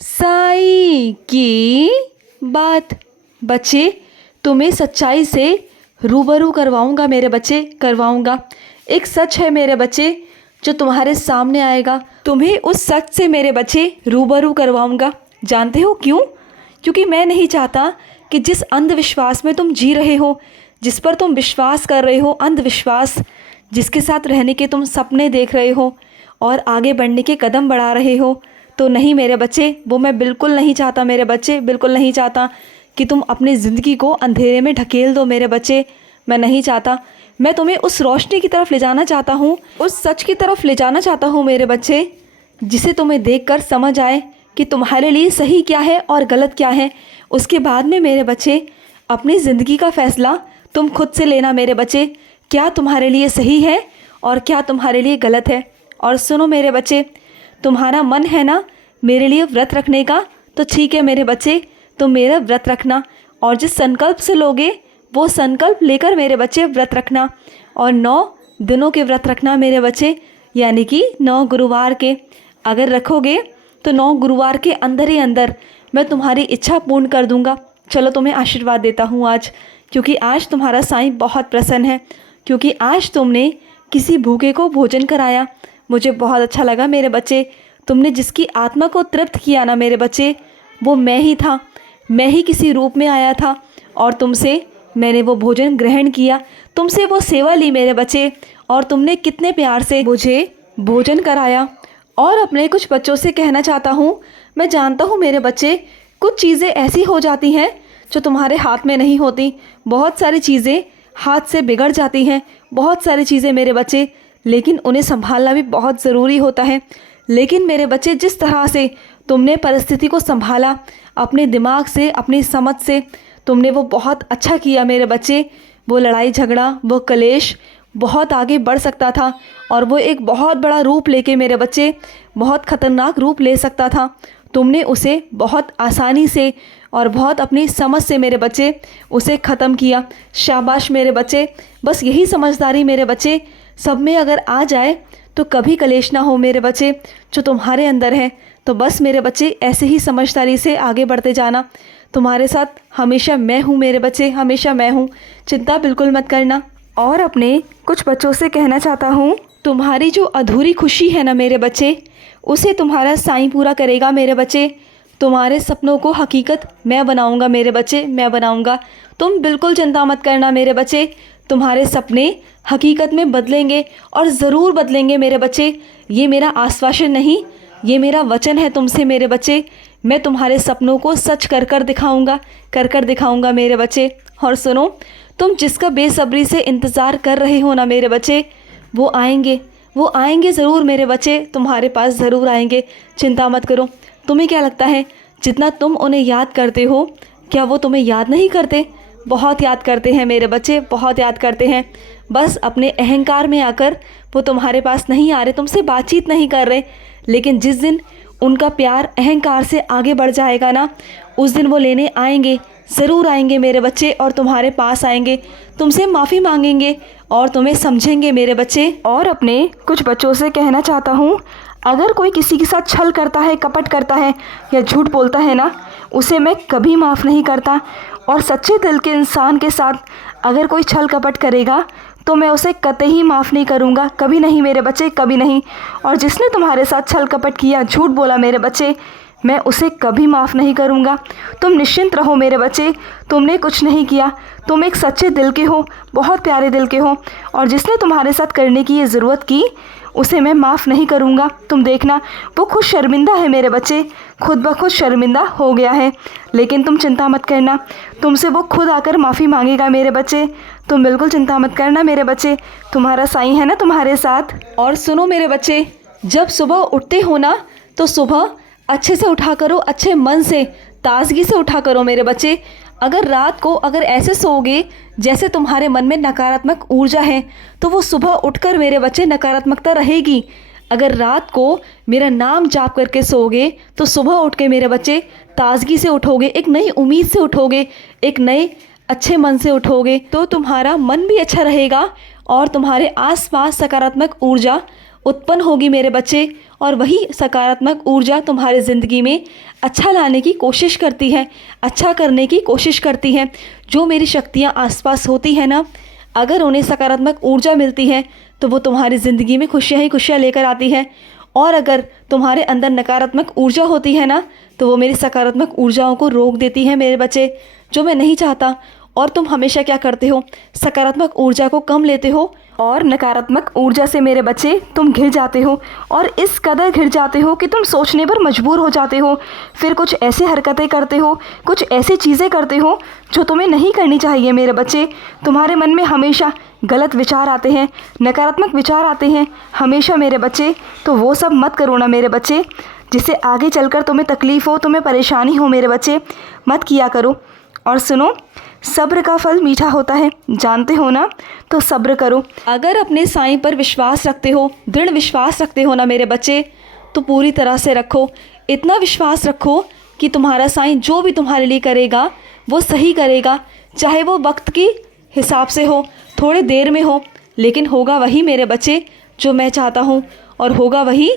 साईं की बात। बच्चे, तुम्हें सच्चाई से रूबरू करवाऊंगा मेरे बच्चे, करवाऊंगा। एक सच है मेरे बच्चे जो तुम्हारे सामने आएगा। तुम्हें उस सच से मेरे बच्चे रूबरू करवाऊंगा। जानते हो क्यों? क्योंकि मैं नहीं चाहता कि जिस अंधविश्वास में तुम जी रहे हो, जिस पर तुम विश्वास कर रहे हो, अंधविश्वास, जिसके साथ रहने के तुम सपने देख रहे हो और आगे बढ़ने के कदम बढ़ा रहे हो, तो नहीं मेरे बच्चे, वो मैं बिल्कुल नहीं चाहता मेरे बच्चे, बिल्कुल नहीं चाहता कि तुम अपनी ज़िंदगी को अंधेरे में ढकेल दो मेरे बच्चे। मैं नहीं चाहता। मैं तुम्हें उस रोशनी की तरफ ले जाना चाहता हूँ, उस सच की तरफ ले जाना चाहता हूँ मेरे बच्चे, जिसे तुम्हें देखकर समझ आए कि तुम्हारे लिए सही क्या है और गलत क्या है। उसके बाद में मेरे बच्चे अपनी ज़िंदगी का फ़ैसला तुम खुद से लेना मेरे बच्चे, क्या तुम्हारे लिए सही है और क्या तुम्हारे लिए गलत है। और सुनो मेरे बच्चे, तुम्हारा मन है ना मेरे लिए व्रत रखने का, तो ठीक है मेरे बच्चे, तुम मेरा व्रत रखना। और जिस संकल्प से लोगे वो संकल्प लेकर मेरे बच्चे व्रत रखना। और 9 दिनों के व्रत रखना मेरे बच्चे, यानी कि 9 गुरुवार के। अगर रखोगे तो 9 गुरुवार के अंदर ही अंदर मैं तुम्हारी इच्छा पूर्ण कर दूंगा। चलो तुम्हें आशीर्वाद देता हूँ आज, क्योंकि आज तुम्हारा साईं बहुत प्रसन्न है, क्योंकि आज तुमने किसी भूखे को भोजन कराया। मुझे बहुत अच्छा लगा मेरे बच्चे। तुमने जिसकी आत्मा को तृप्त किया ना मेरे बच्चे, वो मैं ही था। मैं ही किसी रूप में आया था और तुमसे मैंने वो भोजन ग्रहण किया, तुमसे वो सेवा ली मेरे बच्चे, और तुमने कितने प्यार से मुझे भोजन कराया। और अपने कुछ बच्चों से कहना चाहता हूँ, मैं जानता हूँ मेरे बच्चे, कुछ चीज़ें ऐसी हो जाती हैं जो तुम्हारे हाथ में नहीं होती। बहुत सारी चीज़ें हाथ से बिगड़ जाती हैं, बहुत सारी चीज़ें मेरे बच्चे, लेकिन उन्हें संभालना भी बहुत ज़रूरी होता है। लेकिन मेरे बच्चे, जिस तरह से तुमने परिस्थिति को संभाला, अपने दिमाग से, अपनी समझ से, तुमने वो बहुत अच्छा किया मेरे बच्चे। वो लड़ाई झगड़ा, वो कलेश बहुत आगे बढ़ सकता था और वो एक बहुत बड़ा रूप लेके मेरे बच्चे, बहुत ख़तरनाक रूप ले सकता था। तुमने उसे बहुत आसानी से और बहुत अपनी समझ से मेरे बच्चे उसे ख़त्म किया। शाबाश मेरे बच्चे, बस यही समझदारी मेरे बच्चे सब में अगर आ जाए तो कभी कलेश ना हो मेरे बच्चे, जो तुम्हारे अंदर है। तो बस मेरे बच्चे ऐसे ही समझदारी से आगे बढ़ते जाना। तुम्हारे साथ हमेशा मैं हूँ मेरे बच्चे, हमेशा मैं हूँ, चिंता बिल्कुल मत करना। और अपने कुछ बच्चों से कहना चाहता हूँ, तुम्हारी जो अधूरी खुशी है ना मेरे बच्चे, उसे तुम्हारा साईं पूरा करेगा मेरे बच्चे। तुम्हारे सपनों को हकीकत मैं बनाऊंगा मेरे बच्चे, मैं बनाऊंगा। तुम बिल्कुल चिंता मत करना मेरे बच्चे, तुम्हारे सपने हकीकत में बदलेंगे और ज़रूर बदलेंगे मेरे बच्चे। ये मेरा आश्वासन नहीं, ये मेरा वचन है तुमसे मेरे बच्चे। मैं तुम्हारे सपनों को सच कर कर दिखाऊंगा, कर कर दिखाऊंगा मेरे बच्चे। और सुनो, तुम जिसका बेसब्री से इंतज़ार कर रहे हो ना मेरे बच्चे, वो आएंगे, वो आएंगे ज़रूर मेरे बच्चे, तुम्हारे पास ज़रूर आएंगे। चिंता मत करो। तुम्हें क्या लगता है, जितना तुम उन्हें याद करते हो, क्या वो तुम्हें याद नहीं करते? बहुत याद करते हैं मेरे बच्चे, बहुत याद करते हैं। बस अपने अहंकार में आकर वो तुम्हारे पास नहीं आ रहे, तुमसे बातचीत नहीं कर रहे। लेकिन जिस दिन उनका प्यार अहंकार से आगे बढ़ जाएगा ना, उस दिन वो लेने आएंगे, ज़रूर आएंगे मेरे बच्चे, और तुम्हारे पास आएंगे, तुमसे माफ़ी मांगेंगे और तुम्हें समझेंगे मेरे बच्चे। और अपने कुछ बच्चों से कहना चाहता हूँ, अगर कोई किसी के साथ छल करता है, कपट करता है या झूठ बोलता है ना, उसे मैं कभी माफ़ नहीं करता। और सच्चे दिल के इंसान के साथ अगर कोई छल कपट करेगा तो मैं उसे कतई माफ़ नहीं करूँगा, कभी नहीं मेरे बच्चे, कभी नहीं। और जिसने तुम्हारे साथ छल कपट किया, झूठ बोला मेरे बच्चे, मैं उसे कभी माफ़ नहीं करूँगा। तुम निश्चिंत रहो मेरे बच्चे, तुमने कुछ नहीं किया, तुम एक सच्चे दिल के हो, बहुत प्यारे दिल के हो। और जिसने तुम्हारे साथ करने की ये ज़रूरत की, उसे मैं माफ़ नहीं करूँगा। तुम देखना, वो खुद शर्मिंदा है मेरे बच्चे, खुद ब खुद शर्मिंदा हो गया है। लेकिन तुम चिंता मत करना, तुमसे वो खुद आकर माफ़ी मांगेगा मेरे बच्चे। तुम बिल्कुल चिंता मत करना मेरे बच्चे, तुम्हारा साईं है ना तुम्हारे साथ। और सुनो मेरे बच्चे, जब सुबह उठते हो ना, तो सुबह अच्छे से उठा करो, अच्छे मन से, ताजगी से उठा करो मेरे बच्चे। अगर रात को अगर ऐसे सोओगे जैसे तुम्हारे मन में नकारात्मक ऊर्जा है, तो वो सुबह उठकर मेरे बच्चे नकारात्मकता रहेगी। अगर रात को मेरा नाम जाप करके सोओगे तो सुबह उठ के मेरे बच्चे ताजगी से उठोगे, एक नई उम्मीद से उठोगे, एक नए अच्छे मन से उठोगे, तो तुम्हारा मन भी अच्छा रहेगा और तुम्हारे आसपास सकारात्मक ऊर्जा उत्पन्न होगी मेरे बच्चे, और वही सकारात्मक ऊर्जा तुम्हारी ज़िंदगी में अच्छा लाने की कोशिश करती है, अच्छा करने की कोशिश करती है। जो मेरी शक्तियाँ आसपास होती हैं ना, अगर उन्हें सकारात्मक ऊर्जा मिलती है तो वो तुम्हारी ज़िंदगी में खुशियाँ ही खुशियाँ लेकर आती है, और अगर तुम्हारे अंदर नकारात्मक ऊर्जा होती है ना, तो वो मेरी सकारात्मक ऊर्जाओं को रोक देती है मेरे बच्चे, जो मैं नहीं चाहता। और तुम हमेशा क्या करते हो, सकारात्मक ऊर्जा को कम लेते हो, और नकारात्मक ऊर्जा से मेरे बच्चे तुम घिर जाते हो, और इस कदर घिर जाते हो कि तुम सोचने पर मजबूर हो जाते हो। फिर कुछ ऐसी हरकतें करते हो, कुछ ऐसी चीज़ें करते हो जो तुम्हें नहीं करनी चाहिए मेरे बच्चे। तुम्हारे मन में हमेशा गलत विचार आते हैं, नकारात्मक विचार आते हैं हमेशा मेरे बच्चे। तो वो सब मत करो ना मेरे बच्चे, जिससे आगे चलकर तुम्हें तकलीफ़ हो, तुम्हें परेशानी हो मेरे बच्चे, मत किया करो। और सुनो, सब्र का फल मीठा होता है, जानते हो ना, तो सब्र करो। अगर अपने साईं पर विश्वास रखते हो, दृढ़ विश्वास रखते हो ना मेरे बच्चे, तो पूरी तरह से रखो। इतना विश्वास रखो कि तुम्हारा साईं जो भी तुम्हारे लिए करेगा वो सही करेगा, चाहे वो वक्त की हिसाब से हो, थोड़े देर में हो, लेकिन होगा वही मेरे बच्चे जो मैं चाहता हूँ, और होगा वही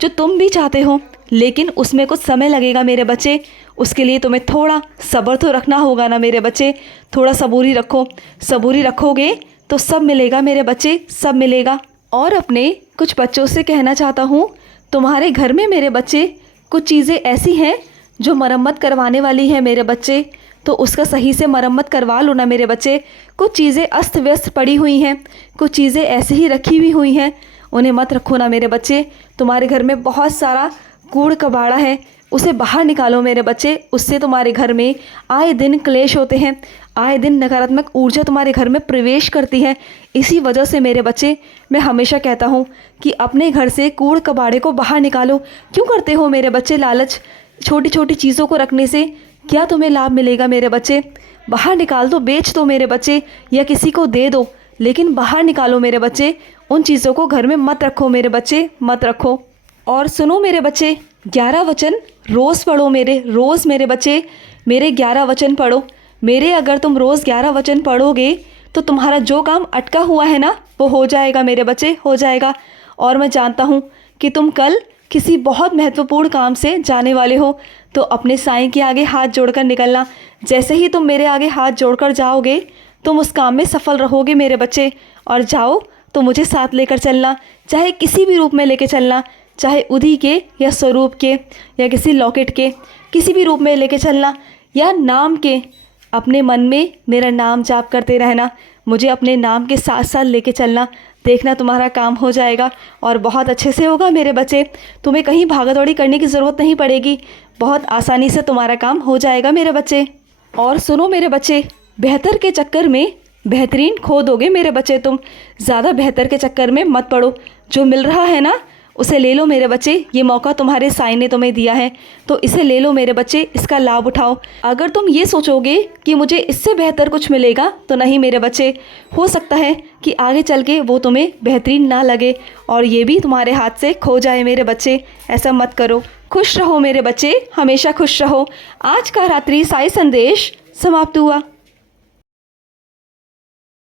जो तुम भी चाहते हो, लेकिन उसमें कुछ समय लगेगा मेरे बच्चे। उसके लिए तुम्हें थोड़ा सब्र तो रखना होगा ना मेरे बच्चे, थोड़ा सबूरी रखो। सबूरी रखोगे तो सब मिलेगा मेरे बच्चे, सब मिलेगा। और अपने कुछ बच्चों से कहना चाहता हूँ, तुम्हारे घर में मेरे बच्चे कुछ चीज़ें ऐसी हैं जो मरम्मत करवाने वाली है मेरे बच्चे, तो उसका सही से मरम्मत करवा लो ना मेरे बच्चे। कुछ चीज़ें अस्त व्यस्त पड़ी हुई हैं, कुछ चीज़ें ऐसे ही रखी भी हुई हैं, उन्हें मत रखो ना मेरे बच्चे। तुम्हारे घर में बहुत सारा कूड़ कबाड़ा है, उसे बाहर निकालो मेरे बच्चे। उससे तुम्हारे घर में आए दिन क्लेश होते हैं, आए दिन नकारात्मक ऊर्जा तुम्हारे घर में प्रवेश करती है। इसी वजह से मेरे बच्चे मैं हमेशा कहता हूँ कि अपने घर से कूड़ कबाड़े को बाहर निकालो। क्यों करते हो मेरे बच्चे लालच? छोटी छोटी चीज़ों को रखने से क्या तुम्हें लाभ मिलेगा मेरे बच्चे? बाहर निकाल दो, बेच दो मेरे बच्चे, या किसी को दे दो, लेकिन बाहर निकालो मेरे बच्चे। उन चीज़ों को घर में मत रखो मेरे बच्चे, मत रखो। और सुनो मेरे बच्चे, 11 वचन रोज़ पढ़ो मेरे, रोज़ मेरे बच्चे मेरे 11 वचन पढ़ो मेरे। अगर तुम रोज़ 11 वचन पढ़ोगे तो तुम्हारा जो काम अटका हुआ है ना, वो हो जाएगा मेरे बच्चे, हो जाएगा। और मैं जानता हूँ कि तुम कल किसी बहुत महत्वपूर्ण काम से जाने वाले हो, तो अपने साईं के आगे हाथ जोड़कर निकलना। जैसे ही तुम मेरे आगे हाथ जोड़कर जाओगे, तुम उस काम में सफल रहोगे मेरे बच्चे। और जाओ तो मुझे साथ लेकर चलना, चाहे किसी भी रूप में लेके चलना, चाहे उदी के या स्वरूप के या किसी लॉकेट के, किसी भी रूप में लेके चलना, या नाम के। अपने मन में मेरा नाम जाप करते रहना, मुझे अपने नाम के साथ साथ लेके चलना। देखना तुम्हारा काम हो जाएगा, और बहुत अच्छे से होगा मेरे बच्चे। तुम्हें कहीं भागदौड़ी करने की ज़रूरत नहीं पड़ेगी, बहुत आसानी से तुम्हारा काम हो जाएगा मेरे बच्चे। और सुनो मेरे बच्चे, बेहतर के चक्कर में बेहतरीन खो दोगे मेरे बच्चे तुम। ज़्यादा बेहतर के चक्कर में मत पड़ो, जो मिल रहा है ना उसे ले लो मेरे बच्चे। ये मौका तुम्हारे साईं ने तुम्हें दिया है, तो इसे ले लो मेरे बच्चे, इसका लाभ उठाओ। अगर तुम ये सोचोगे कि मुझे इससे बेहतर कुछ मिलेगा, तो नहीं मेरे बच्चे, हो सकता है कि आगे चल के वो तुम्हें बेहतरीन ना लगे, और ये भी तुम्हारे हाथ से खो जाए मेरे बच्चे। ऐसा मत करो। खुश रहो मेरे बच्चे, हमेशा खुश रहो। आज का रात्रि साई संदेश समाप्त हुआ।